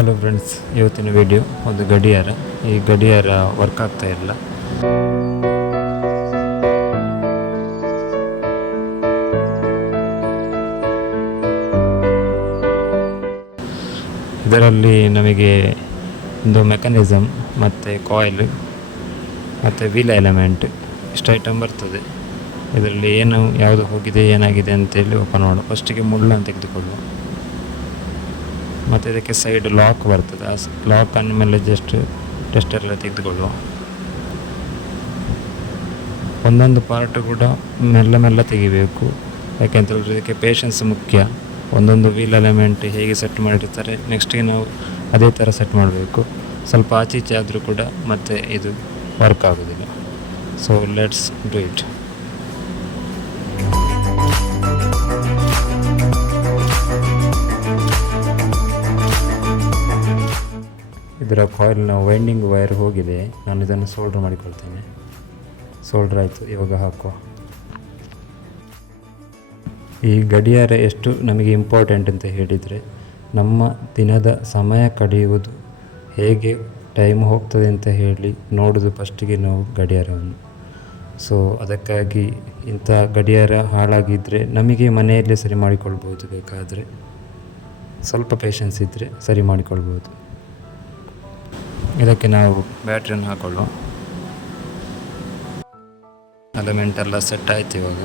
Hello friends, ಇವತ್ತಿನ video ಒಂದು ಗಡಿಯಾರ. ಈ ಗಡಿಯಾರ ವರ್ಕ್ ಆಗ್ತಾ ಇಲ್ಲ. ಇದರಲ್ಲಿ ನಮಗೆ ಒಂದು ಮೆಕ್ಯಾನಿಸಮ್ ಮತ್ತು ಕಾಯಿಲ್ ಮತ್ತು ವೀಲ್ ಎಲಿಮೆಂಟ್ ಇಷ್ಟು ಐಟಮ್ ಬರ್ತದೆ. ಇದರಲ್ಲಿ ಯಾವುದು ಹೋಗಿದೆ ಏನಾಗಿದೆ ಅಂತೇಳಿ ಓಪನ್ ಮಾಡುವ. ಫಸ್ಟಿಗೆ ಮುಳ್ಳನ್ನು ತೆಗೆದುಕೊಳ್ಳುವ. ಮತ್ತು ಇದಕ್ಕೆ ಸೈಡ್ ಲಾಕ್ ಬರ್ತದೆ. ಆ ಲಾಕ್ ಮೇಲೆ ಟೆಸ್ಟ್ ಎಲ್ಲ ತೆಗೆದುಕೊಳ್ಳುವ. ಒಂದೊಂದು ಪಾರ್ಟ್ ಕೂಡ ಮೆಲ್ಲ ತೆಗಿಬೇಕು. ಯಾಕೆಂತೇಳಿದ್ರೆ ಇದಕ್ಕೆ ಪೇಷನ್ಸ್ ಮುಖ್ಯ. ಒಂದೊಂದು ವೀಲ್ ಎಲಿಮೆಂಟ್ ಹೇಗೆ ಸೆಟ್ ಮಾಡಿರ್ತಾರೆ, ನೆಕ್ಸ್ಟಿಗೆ ನಾವು ಅದೇ ಥರ ಸೆಟ್ ಮಾಡಬೇಕು. ಸ್ವಲ್ಪ ಆಚೀಚೆ ಆದರೂ ಕೂಡ ಮತ್ತೆ ಇದು ವರ್ಕ್ ಆಗೋದಿಲ್ಲ. So let's do it. ಇದರ ಕಾಯಿಲ್ನ ವೈಂಡಿಂಗ್ ವೈರ್ ಹೋಗಿದೆ. ನಾನು ಇದನ್ನು ಸೋಲ್ಡರ್ ಮಾಡಿಕೊಳ್ತೇನೆ. ಸೋಲ್ಡರ್ ಆಯಿತು. ಇವಾಗ ಹಾಕುವ. ಈ ಗಡಿಯಾರ ಎಷ್ಟು ನಮಗೆ ಇಂಪಾರ್ಟೆಂಟ್ ಅಂತ ಹೇಳಿದರೆ, ನಮ್ಮ ದಿನದ ಸಮಯ ಕಳೆಯುವುದು, ಹೇಗೆ ಟೈಮ್ ಹೋಗ್ತದೆ ಅಂತ ಹೇಳಿ ನೋಡೋದು ಫಸ್ಟಿಗೆ ನಾವು ಗಡಿಯಾರವನ್ನು. ಸೊ ಅದಕ್ಕಾಗಿ ಇಂಥ ಗಡಿಯಾರ ಹಾಳಾಗಿದ್ದರೆ ನಮಗೆ ಮನೆಯಲ್ಲೇ ಸರಿ ಮಾಡಿಕೊಳ್ಬೋದು. ಬೇಕಾದರೆ ಸ್ವಲ್ಪ ಪೇಷನ್ಸ್ ಇದ್ದರೆ ಸರಿ ಮಾಡಿಕೊಳ್ಬೋದು. ಇದಕ್ಕೆ ನಾವು ಬ್ಯಾಟ್ರಿಯನ್ನು ಹಾಕೊಳ್ಳುವ. ಎಲಿಮೆಂಟ್ ಎಲ್ಲ ಸೆಟ್ ಆಯ್ತು. ಇವಾಗ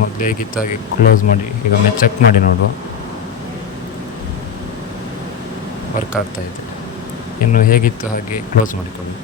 ಮೊದಲೇ ಹೇಗಿತ್ತು ಹಾಗೆ ಕ್ಲೋಸ್ ಮಾಡಿ ಈಗ ಚೆಕ್ ಮಾಡಿ ನೋಡುವ. ವರ್ಕ್ ಆಗ್ತಾ ಇದೆ. ಇನ್ನು ಹೇಗಿತ್ತು ಹಾಗೆ ಕ್ಲೋಸ್ ಮಾಡಿಕೊಳ್ಳಿ.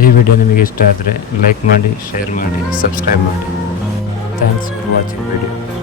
ಈ ವಿಡಿಯೋ ನಿಮಗೆ ಇಷ್ಟ ಆದರೆ ಲೈಕ್ ಮಾಡಿ, ಶೇರ್ ಮಾಡಿ, ಸಬ್ಸ್ಕ್ರೈಬ್ ಮಾಡಿ. Thanks for watching video.